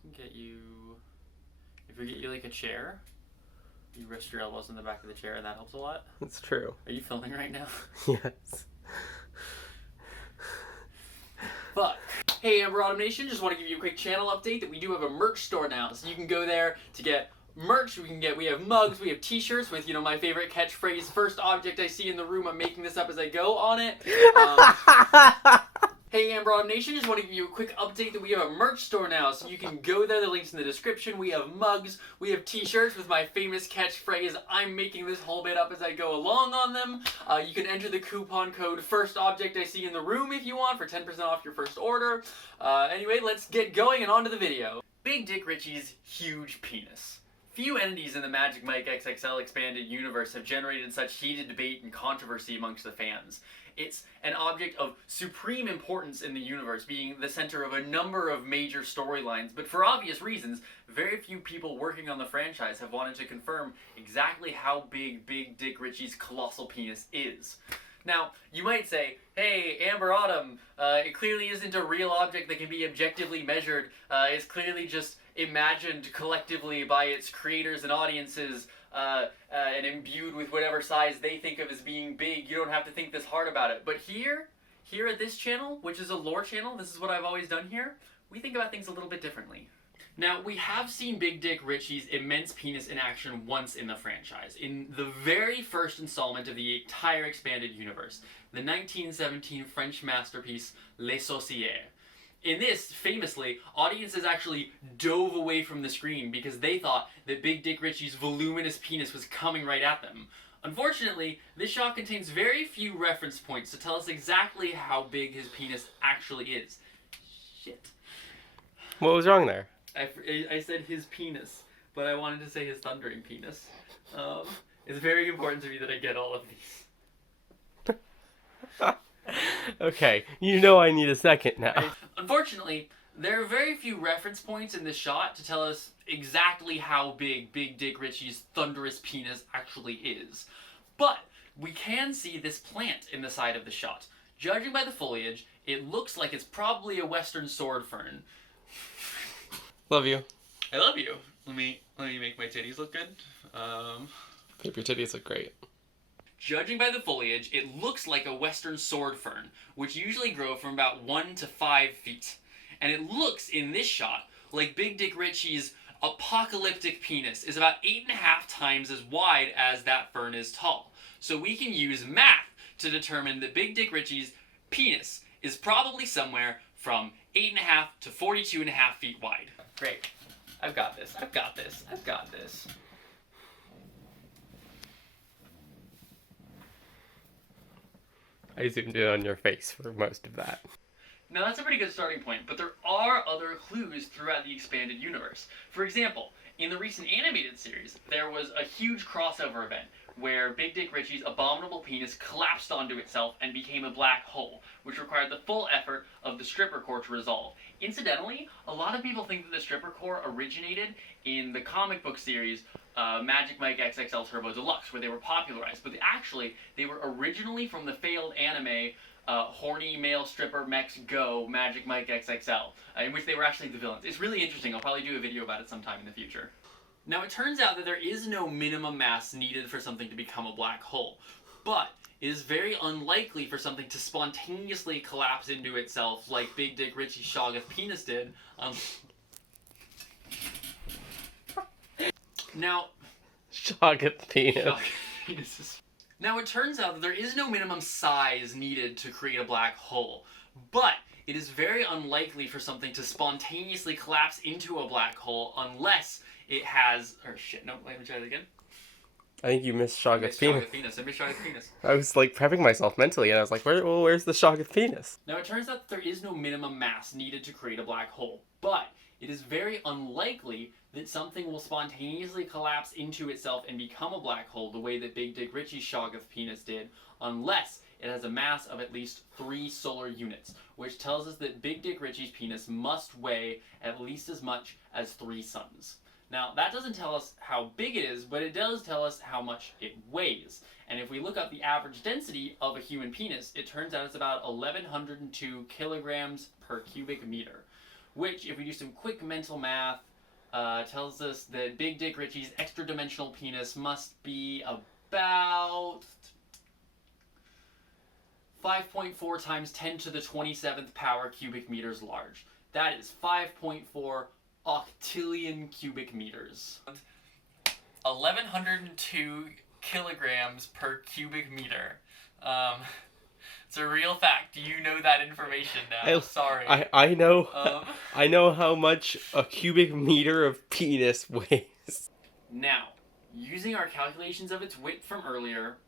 can get you... If we get you like a chair, you rest your elbows in the back of the chair, and that helps a lot. It's true. Are you filming right now? Yes. Fuck. Hey, Amber Autumn Nation, just want to give you a quick channel update that we do have a merch store now, so you can go there to get merch. We have mugs, we have t-shirts with, my favorite catchphrase, first object I see in the room, I'm making this up as I go on it. Hey, Amber Autumn Nation, just want to give you a quick update that we have a merch store now, so you can go there, the link's in the description. We have mugs, we have t-shirts with my famous catchphrase, I'm making this whole bit up as I go along on them. You can enter the coupon code first object I see in the room if you want for 10% off your first order. Anyway, let's get going and on to the video. Big Dick Ritchie's huge penis. Few entities in the Magic Mike XXL expanded universe have generated such heated debate and controversy amongst the fans. It's an object of supreme importance in the universe, being the center of a number of major storylines, but for obvious reasons, very few people working on the franchise have wanted to confirm exactly how big Big Dick Ritchie's colossal penis is. Now, you might say, hey, Amber Autumn, it clearly isn't a real object that can be objectively measured. It's clearly just imagined collectively by its creators and audiences, and imbued with whatever size they think of as being big. You don't have to think this hard about it. But here at this channel, which is a lore channel, this is what I've always done here, we think about things a little bit differently. Now, we have seen Big Dick Ritchie's immense penis in action once in the franchise, in the very first installment of the entire expanded universe, the 1917 French masterpiece Les Sorcières. In this, famously, audiences actually dove away from the screen because they thought that Big Dick Ritchie's voluminous penis was coming right at them. Unfortunately, this shot contains very few reference points to tell us exactly how big his penis actually is. Shit. What was wrong there? I said his penis, but I wanted to say his thundering penis. It's very important to me that I get all of these. Okay, I need a second now. Unfortunately, there are very few reference points in this shot to tell us exactly how big Big Dick Ritchie's thunderous penis actually is. But we can see this plant in the side of the shot. Judging by the foliage, it looks like it's probably a western sword fern. Love you. I love you. Let me make my titties look good. Babe, your titties look great. Judging by the foliage, it looks like a western sword fern, which usually grow from about 1 to 5 feet. And it looks, in this shot, like Big Dick Ritchie's apocalyptic penis is about 8.5 times as wide as that fern is tall. So we can use math to determine that Big Dick Ritchie's penis is probably somewhere from 8.5 to 42.5 feet wide. Great. I've got this. I've got this. I've got this. I zoomed in on your face for most of that. Now that's a pretty good starting point, but there are other clues throughout the expanded universe. For example, in the recent animated series, there was a huge crossover event where Big Dick Ritchie's abominable penis collapsed onto itself and became a black hole, which required the full effort of the stripper core to resolve. Incidentally, a lot of people think that the stripper core originated in the comic book series Magic Mike XXL Turbo Deluxe, where they were popularized, but actually, they were originally from the failed anime Horny Male Stripper Mechs Go Magic Mike XXL, in which they were actually the villains. It's really interesting. I'll probably do a video about it sometime in the future. Now, it turns out that there is no minimum mass needed for something to become a black hole, but it is very unlikely for something to spontaneously collapse into itself like Big Dick Ritchie's Shoggoth penis did. Now, Shoggoth penis. Now, it turns out that there is no minimum size needed to create a black hole, but it is very unlikely for something to spontaneously collapse into a black hole unless it has... Or shit, no, let me try that again. I think you missed Shoggoth penis. I missed Shoggoth penis. I was prepping myself mentally, and I was like, where's the Shoggoth penis? Now, it turns out that there is no minimum mass needed to create a black hole, but it is very unlikely that something will spontaneously collapse into itself and become a black hole the way that Big Dick Ritchie's Shoggoth penis did, unless it has a mass of at least 3 solar units, which tells us that Big Dick Ritchie's penis must weigh at least as much as 3 suns. Now, that doesn't tell us how big it is, but it does tell us how much it weighs. And if we look up the average density of a human penis, it turns out it's about 1,102 kilograms per cubic meter, which, if we do some quick mental math, tells us that Big Dick Ritchie's extra-dimensional penis must be about 5.4 times 10 to the 27th power cubic meters large. That is 5.4 octillion cubic meters. 1,102 kilograms per cubic meter. It's a real fact. Do you know that information now? Sorry. I know. I know how much a cubic meter of penis weighs. Now, using our calculations of its width from earlier,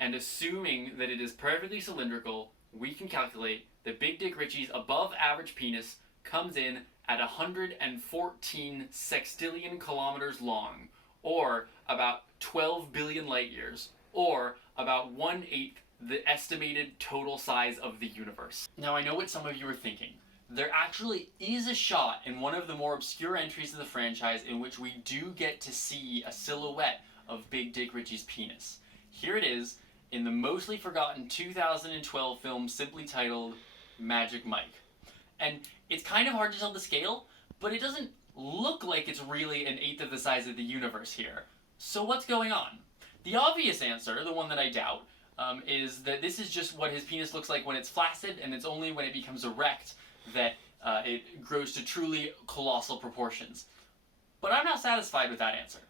and assuming that it is perfectly cylindrical, we can calculate that Big Dick Ritchie's above average penis comes in at 114 sextillion kilometers long, or about 12 billion light years, or about 1/8 the estimated total size of the universe. Now, I know what some of you are thinking. There actually is a shot in one of the more obscure entries of the franchise in which we do get to see a silhouette of Big Dick Ritchie's penis. Here it is in the mostly forgotten 2012 film simply titled Magic Mike. And it's kind of hard to tell the scale, but it doesn't look like it's really 1/8 of the size of the universe here. So what's going on? The obvious answer, the one that I doubt, is that this is just what his penis looks like when it's flaccid, and it's only when it becomes erect that it grows to truly colossal proportions. But I'm not satisfied with that answer.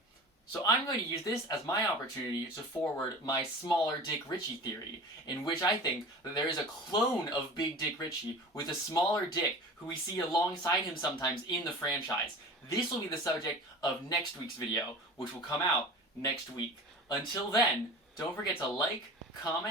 So I'm going to use this as my opportunity to forward my smaller Dick Ritchie theory, in which I think that there is a clone of Big Dick Ritchie with a smaller dick who we see alongside him sometimes in the franchise. This will be the subject of next week's video, which will come out next week. Until then, don't forget to like, comment,